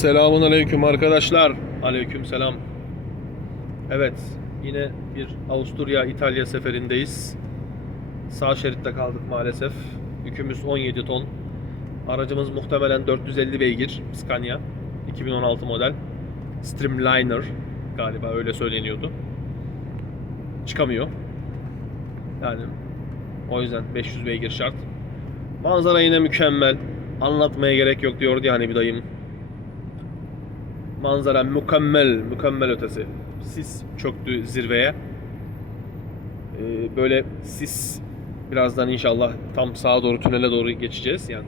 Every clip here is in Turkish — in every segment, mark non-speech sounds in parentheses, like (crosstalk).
Selamun aleyküm arkadaşlar. Aleyküm selam. Evet, yine bir Avusturya İtalya seferindeyiz. Sağ şeritte kaldık maalesef. Yükümüz 17 ton. Aracımız muhtemelen 450 beygir Scania 2016 model. Streamliner galiba öyle söyleniyordu. Çıkamıyor. Yani o yüzden 500 beygir şart. Manzara yine mükemmel. Anlatmaya gerek yok diyordu ya hani bir dayım. Manzara mükemmel, mükemmel ötesi. Sis çöktü zirveye. Ee, böyle sis birazdan inşallah tam sağa doğru tünele doğru geçeceğiz. Yani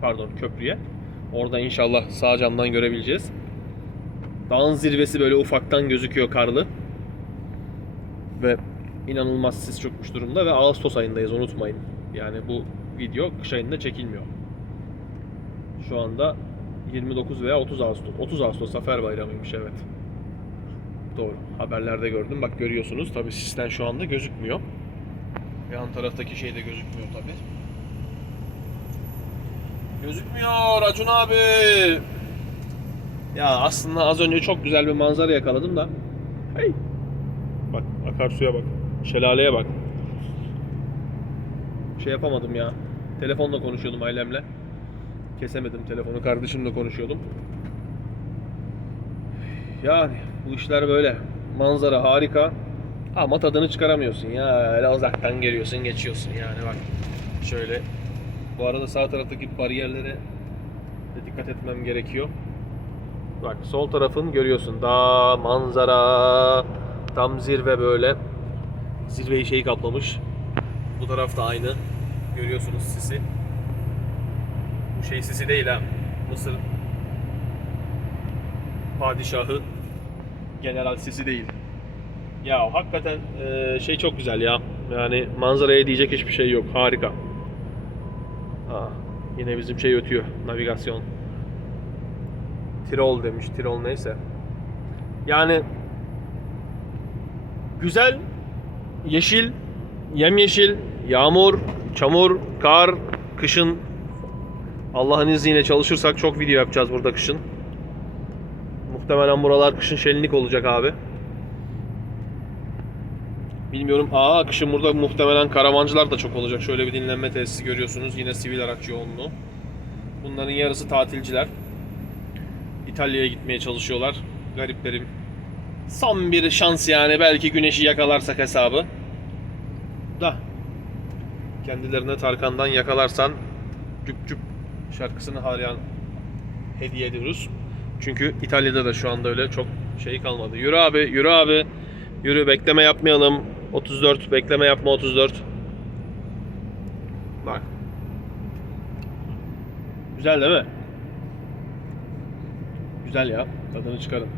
pardon köprüye. Orada inşallah sağ camdan görebileceğiz. Dağın zirvesi böyle ufaktan gözüküyor karlı. Ve inanılmaz sis çökmüş durumda ve Ağustos ayındayız unutmayın. Yani bu video kış ayında çekilmiyor. Şu anda 29 veya 30 Ağustos. 30 Ağustos Zafer Bayramı'ymış evet. Doğru. Haberlerde gördüm. Bak görüyorsunuz. Tabi sisten şu anda gözükmüyor. Yan taraftaki şey de gözükmüyor tabi. Gözükmüyor Acun abi. Ya aslında az önce çok güzel bir manzara yakaladım da. Hey. Bak akarsuya bak. Şelaleye bak. Şey yapamadım ya. Telefonla konuşuyordum ailemle. Kesemedim telefonu. Kardeşimle konuşuyordum. Yani bu işler böyle. Manzara harika. Ama tadını çıkaramıyorsun ya. Öyle uzaktan geliyorsun, geçiyorsun yani bak. Şöyle. Bu arada sağ taraftaki bariyerlere de dikkat etmem gerekiyor. Bak sol tarafın görüyorsun. Dağ, manzara, tam zirve böyle. Zirveyi şey kaplamış. Bu taraf da aynı. Görüyorsunuz sisi. Şey sisi değil ha. Mısır padişahı general sisi değil. Ya hakikaten e, şey çok güzel ya. Yani manzaraya diyecek hiçbir şey yok. Harika. Aa, yine bizim şey ötüyor. Navigasyon. Tirol demiş. Tirol neyse. Yani güzel, yeşil, yemyeşil, yağmur, çamur, kar, kışın Allah'ın izniyle çalışırsak çok video yapacağız burada kışın. Muhtemelen buralar kışın şenlik olacak abi. Bilmiyorum. Aa kışın burada muhtemelen karavancılar da çok olacak. Şöyle bir dinlenme tesisi görüyorsunuz. Yine sivil araç yoğunluğu. Bunların yarısı tatilciler. İtalya'ya gitmeye çalışıyorlar. Gariplerim. Son bir şans yani. Belki güneşi yakalarsak hesabı. Da. Kendilerine Tarkan'dan yakalarsan cüp cüp şarkısını halen hediye ediyoruz. Çünkü İtalya'da da şu anda öyle çok şey kalmadı. Yürü abi, yürü abi. Yürü bekleme yapmayalım. 34 bekleme yapma 34. Bak. Güzel değil mi? Güzel ya. Tadını çıkarın.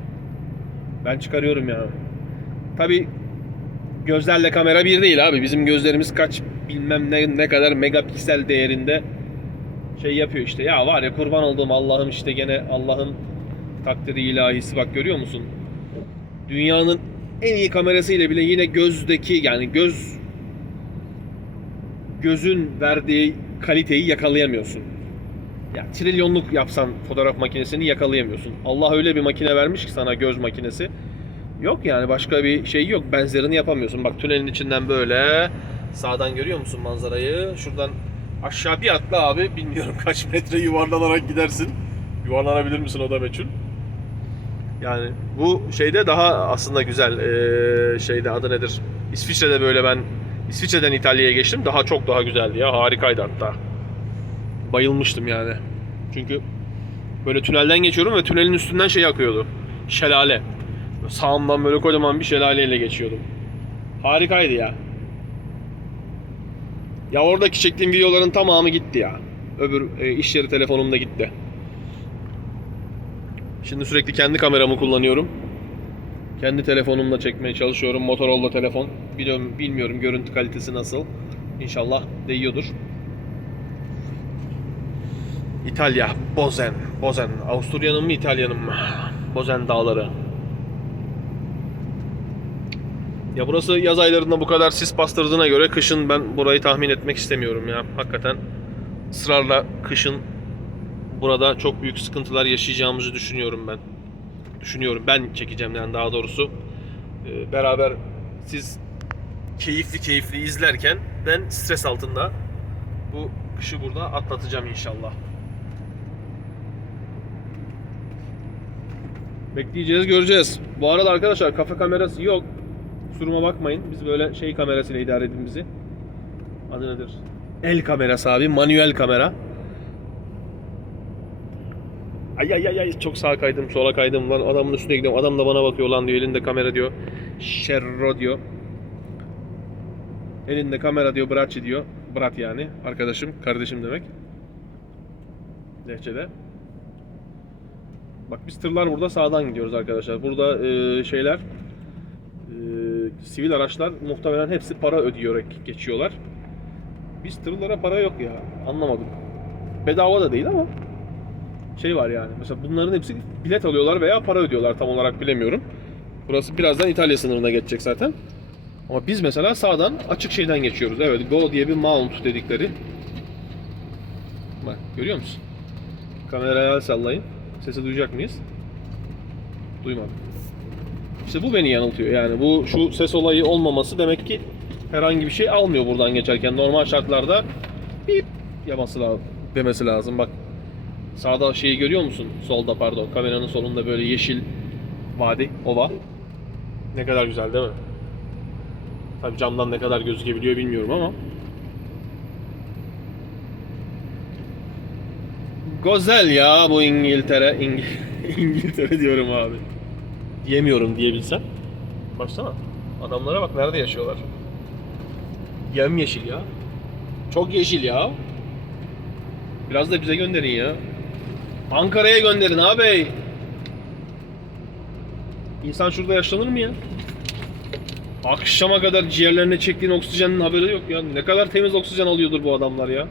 Ben çıkarıyorum ya. Tabi gözlerle kamera bir değil abi. Bizim gözlerimiz kaç bilmem ne, ne kadar megapiksel değerinde şey yapıyor işte. Ya var ya kurban olduğum Allah'ım işte gene Allah'ın takdiri ilahisi bak görüyor musun? Dünyanın en iyi kamerasıyla bile yine gözdeki yani göz gözün verdiği kaliteyi yakalayamıyorsun. Ya trilyonluk yapsan fotoğraf makinesini yakalayamıyorsun. Allah öyle bir makine vermiş ki sana göz makinesi. Yok yani başka bir şey yok. Benzerini yapamıyorsun. Bak tünelin içinden böyle sağdan görüyor musun manzarayı? Şuradan aşağı bir atla abi. Bilmiyorum (laughs) kaç metre yuvarlanarak gidersin. Yuvarlanabilir misin o da meçhul. Yani bu şeyde daha aslında güzel ee, şeyde adı nedir? İsviçre'de böyle ben İsviçre'den İtalya'ya geçtim. Daha çok daha güzeldi ya. Harikaydı hatta. Bayılmıştım yani. Çünkü böyle tünelden geçiyorum ve tünelin üstünden şey akıyordu. Şelale. Sağımdan böyle kocaman bir şelaleyle geçiyordum. Harikaydı ya. Ya oradaki çektiğim videoların tamamı gitti ya. Öbür e, iş yeri telefonum da gitti. Şimdi sürekli kendi kameramı kullanıyorum. Kendi telefonumla çekmeye çalışıyorum. Motorola telefon. Biliyorum, bilmiyorum görüntü kalitesi nasıl. İnşallah değiyordur. İtalya, Bozen. Bozen. Avusturya'nın mı İtalya'nın mı? Bozen dağları. Ya burası yaz aylarında bu kadar sis bastırdığına göre kışın ben burayı tahmin etmek istemiyorum ya. Hakikaten ısrarla kışın burada çok büyük sıkıntılar yaşayacağımızı düşünüyorum ben. Düşünüyorum. Ben çekeceğim yani daha doğrusu. Ee, beraber siz keyifli keyifli izlerken ben stres altında bu kışı burada atlatacağım inşallah. Bekleyeceğiz, göreceğiz. Bu arada arkadaşlar kafe kamerası yok. Kusuruma bakmayın. Biz böyle şey kamerasıyla idare edin bizi. Adı nedir? El kamerası abi, manuel kamera. Ay ay ay ay çok sağa kaydım, sola kaydım lan adamın üstüne gidiyorum. Adam da bana bakıyor lan diyor, elinde kamera diyor. Şerro diyor. Elinde kamera diyor, Bratçı diyor. Brat yani, arkadaşım, kardeşim demek. Lehçede. Bak biz tırlar burada sağdan gidiyoruz arkadaşlar. Burada e, şeyler sivil araçlar muhtemelen hepsi para ödeyerek geçiyorlar. Biz tırlara para yok ya. Anlamadım. Bedava da değil ama şey var yani. Mesela bunların hepsi bilet alıyorlar veya para ödüyorlar tam olarak bilemiyorum. Burası birazdan İtalya sınırına geçecek zaten. Ama biz mesela sağdan açık şeyden geçiyoruz. Evet, Go diye bir mount dedikleri. Bak görüyor musun? Kameraya sallayın. Sesi duyacak mıyız? Duymadım. İşte bu beni yanıltıyor. Yani bu şu ses olayı olmaması demek ki herhangi bir şey almıyor buradan geçerken. Normal şartlarda bip yapması lazım, demesi lazım. Bak sağda şeyi görüyor musun? Solda pardon. Kameranın solunda böyle yeşil vadi, ova. Ne kadar güzel değil mi? Tabii camdan ne kadar gözükebiliyor bilmiyorum ama. Güzel ya bu İngiltere. İng (laughs) İngiltere diyorum abi. Diyemiyorum diyebilsem. Baksana. Adamlara bak nerede yaşıyorlar. Yem yeşil ya. Çok yeşil ya. Biraz da bize gönderin ya. Ankara'ya gönderin abi. İnsan şurada yaşlanır mı ya? Akşama kadar ciğerlerine çektiğin oksijenin haberi yok ya. Ne kadar temiz oksijen alıyordur bu adamlar ya.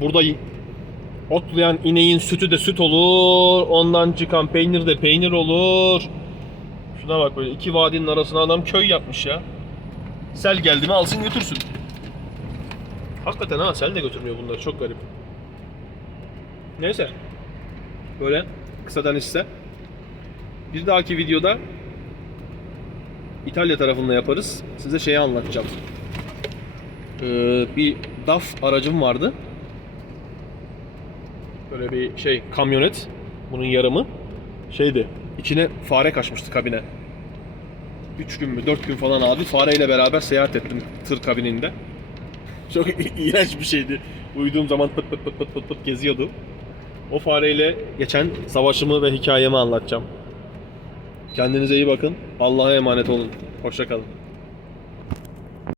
Burada otlayan ineğin sütü de süt olur. Ondan çıkan peynir de peynir olur. Şuna bak böyle iki vadinin arasına adam köy yapmış ya. Sel geldi mi alsın götürsün. Hakikaten ha sel de götürmüyor bunları çok garip. Neyse. Böyle kısadan ise. Bir dahaki videoda İtalya tarafında yaparız. Size şeyi anlatacağım. Ee, bir DAF aracım vardı. Böyle bir şey kamyonet. Bunun yarımı. Şeydi. içine fare kaçmıştı kabine. 3 gün mü 4 gün falan abi fareyle beraber seyahat ettim tır kabininde. (laughs) Çok iğrenç bir şeydi. Uyuduğum zaman pıt pıt pıt pıt pıt pıt geziyordu. O fareyle geçen savaşımı ve hikayemi anlatacağım. Kendinize iyi bakın. Allah'a emanet olun. Hoşçakalın.